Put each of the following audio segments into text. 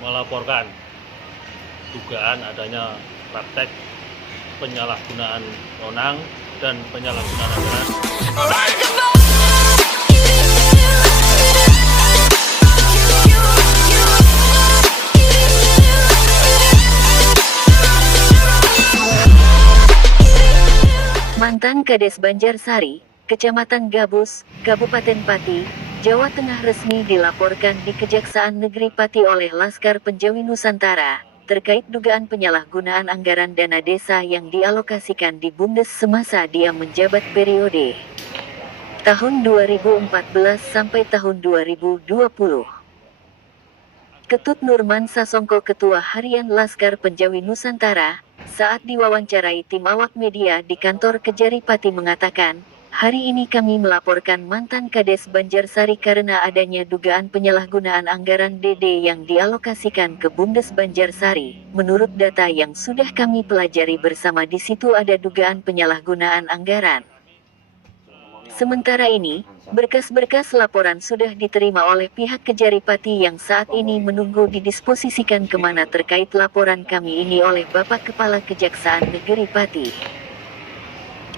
melaporkan dugaan adanya praktek penyalahgunaan wewenang dan penyalahgunaan anggaran. Mantan Kades Banjarsari, Kecamatan Gabus, Kabupaten Pati, Jawa Tengah resmi dilaporkan di Kejaksaan Negeri Pati oleh Laskar Penjawi Nusantara, terkait dugaan penyalahgunaan anggaran dana desa yang dialokasikan di Bumdes semasa dia menjabat periode tahun 2014 sampai tahun 2020. Ketut Nurman Sasongko, Ketua Harian Laskar Penjawi Nusantara, saat diwawancarai tim awak media di kantor Kejari Pati mengatakan, "Hari ini kami melaporkan mantan Kades Banjarsari karena adanya dugaan penyalahgunaan anggaran DD yang dialokasikan ke Bumdes Banjarsari. Menurut data yang sudah kami pelajari bersama, di situ ada dugaan penyalahgunaan anggaran. Sementara ini, berkas-berkas laporan sudah diterima oleh pihak Kejari Pati yang saat ini menunggu didisposisikan kemana terkait laporan kami ini oleh Bapak Kepala Kejaksaan Negeri Pati.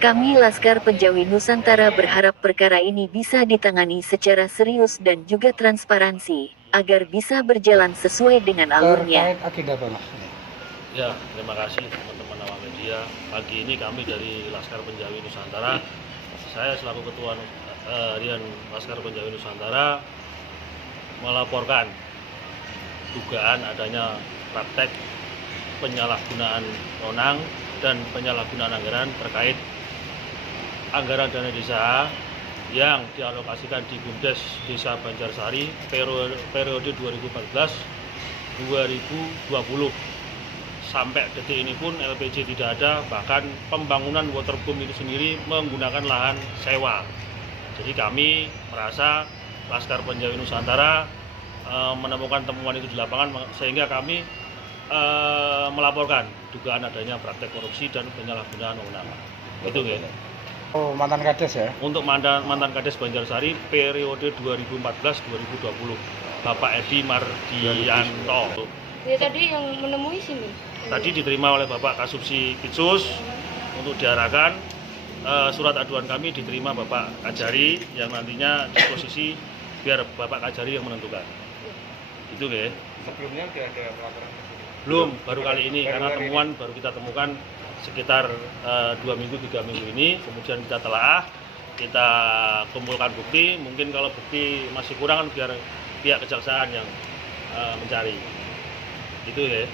Kami Laskar Penjawi Nusantara berharap perkara ini bisa ditangani secara serius dan juga transparansi, agar bisa berjalan sesuai dengan alurnya." Terkait agenda apa, Mas? Ya, terima kasih teman-teman awak media. Pagi ini kami dari Laskar Penjawi Nusantara, saya selaku Ketua Harian Laskar Penjawi Nusantara melaporkan dugaan adanya praktek penyalahgunaan wewenang dan penyalahgunaan anggaran terkait anggaran dana desa yang dialokasikan di Bumdes Desa Banjarsari periode 2014-2020. Sampai detik ini pun LPJ tidak ada, bahkan pembangunan waterboom itu sendiri menggunakan lahan sewa. Jadi kami merasa Laskar Penjawi Nusantara menemukan temuan itu di lapangan, sehingga kami melaporkan dugaan adanya praktek korupsi dan penyalahgunaan wewenang. Itu ya. Oh, mantan Kades ya? Untuk mantan Kades Banjarsari periode 2014-2020, Bapak Edi Mardianto. Ya, tadi yang menemui sini. Tadi diterima oleh Bapak Kasubsi Kitsus untuk diarahkan. Surat aduan kami diterima Bapak Kajari yang nantinya disposisi biar Bapak Kajari yang menentukan. Itu ya. Sebelumnya sudah ada pelaporan? Belum, baru kali ini karena temuan baru kita temukan sekitar 2 minggu 3 minggu ini. Kemudian kita telaah, kita kumpulkan bukti. Mungkin kalau bukti masih kurang kan biar pihak kejaksaan yang mencari. Itu ya.